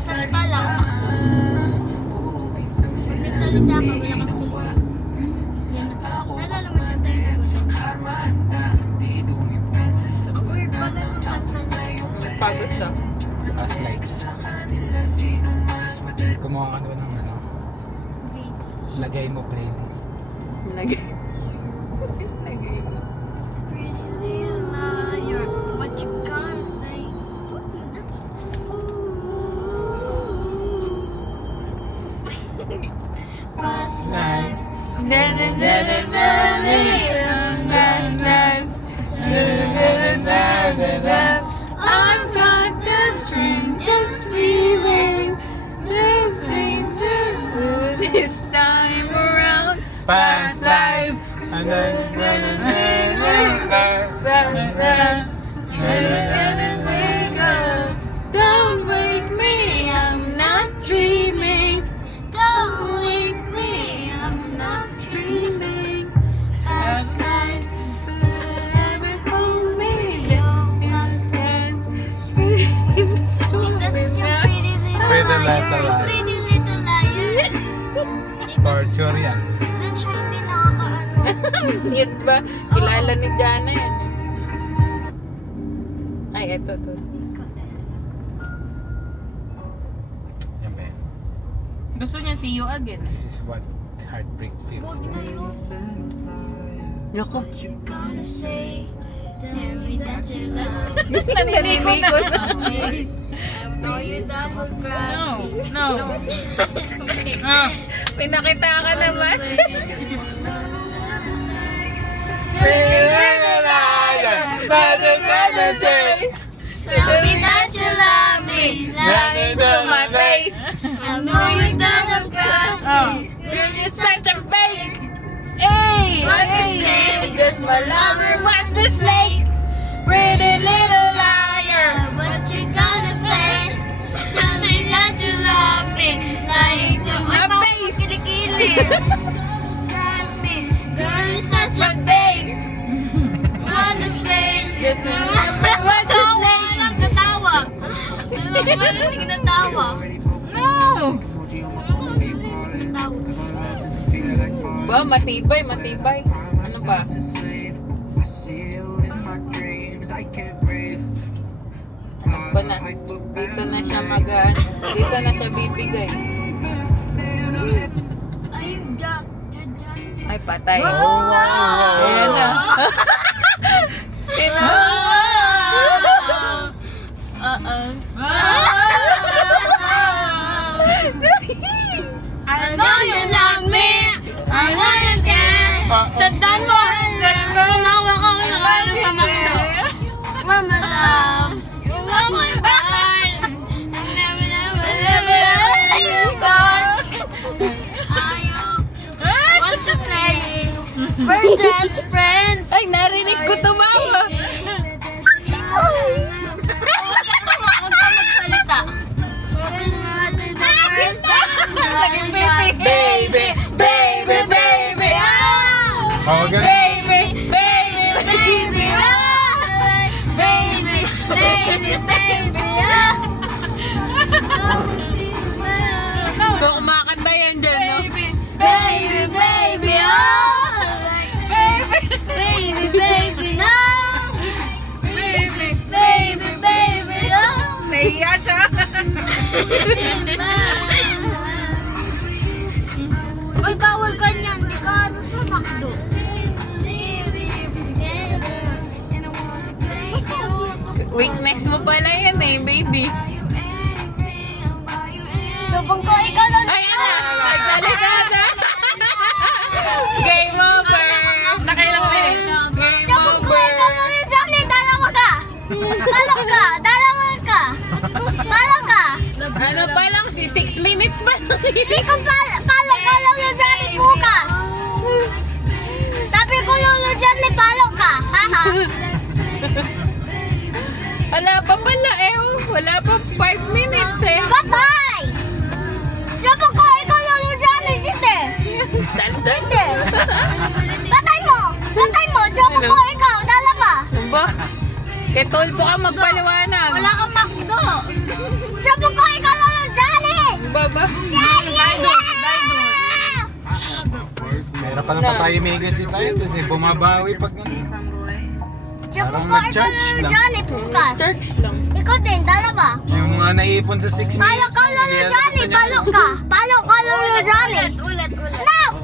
Salita lang, makdo. Pag nagsalita ka, wala kang feeling. Yan na. Nalala mo dyan tayo na ang weird pala ng kanta niya. Pagos siya. As likes. Kumuha ka naman ng ano, lagay mo playlist. Lagay. Lagay mo. Pretty little liar, what you gonna say? Past lives. Past lives. I've got the strangest feeling. This time around. Past life. Don't wake me, I'm not dreaming. Don't wake me, I'm not dreaming. Past lives, Never hold me. this is your pretty little Pretty liar. Little Liar. Pretty little liar. Torture yan. Doon siya hindi nakakaano. Yun ba? Kilala ni Jana yan. Ay, eto to. Yan ba yan? Gusto niya see you again. This is what heartbreak feels like. Yoko. What you gonna say? Tell me that you love me. Narinig ko na. I know you double cross me. No. Pinakita ka na, Mas. Tell me that you love me. Love me To my face. I know you double cross me. You're just such a fake. Hey, What a hey. shame. Because my lover was a snake. Pretty little liar. What you gonna say? Tell me that you love me. Lying to my My face. face. Kilikili. Cross me. Girl, you're such a fake. What a shame. Just my lover was a snake. Walang katawa. Walang hindi natawa. No. Ba, matibay, matibay. Ano pa? Ako na. Dito na siya dito na siya bibigay. Ay, Jack. Ay, patay. wow. Ayan na. I know you love me. I know you care. Tandaan mo. Nawa ka ng ano sa makdo. Mama love. You love my heart. Never, never, never let you go. Ayaw. What you say? We're just friends. Ay, narinig ko tumawa. Huwag ka magsalita. Naging baby. Baby, baby. Oh, ganun. Baby, baby, Baby, baby, baby, baby, Kung kumakanta yan dyan, no? baby, baby, baby, baby, no, baby, baby, Nahiya siya. Ay, bawal ka niyan, di ka ano sa McDo. Weakness mo pala yan eh, baby. Sabang ko, ikaw lang. Ay, nagsalita na. Game over. Nakailang minutes? Game Sabang ko, over. ikaw lang yung Johnny, dalawa ka. Dalawa ka. Pala ka. Ano pa lang, 6 minutes pa. Hindi ko pala ka lang yung Johnny bukas. Tapi ko yung Johnny palo ka. Haha. Wala pa pala eh. Wala pa 5 minutes eh. Patay! Sabang ko, ikaw lang yung Johnny dito. Daldal. Hindi. Patay mo. Sabang ko, ikaw, dalawa. Ba? Kay Tolpo ka magpaliwanag. Wala kang makdo. Sabang ko, ikaw lang yung pang patahimikan si tayo. Tapos bumabawi pag Tsaka Parang ko nag-charge lang. Johnny Pukas. Church lang. Ikaw din, dalawa. yung mga naipon sa 6 minutes. Palo ka lalo Johnny, palo ka. Palo ka lalo Johnny. Ulit. No!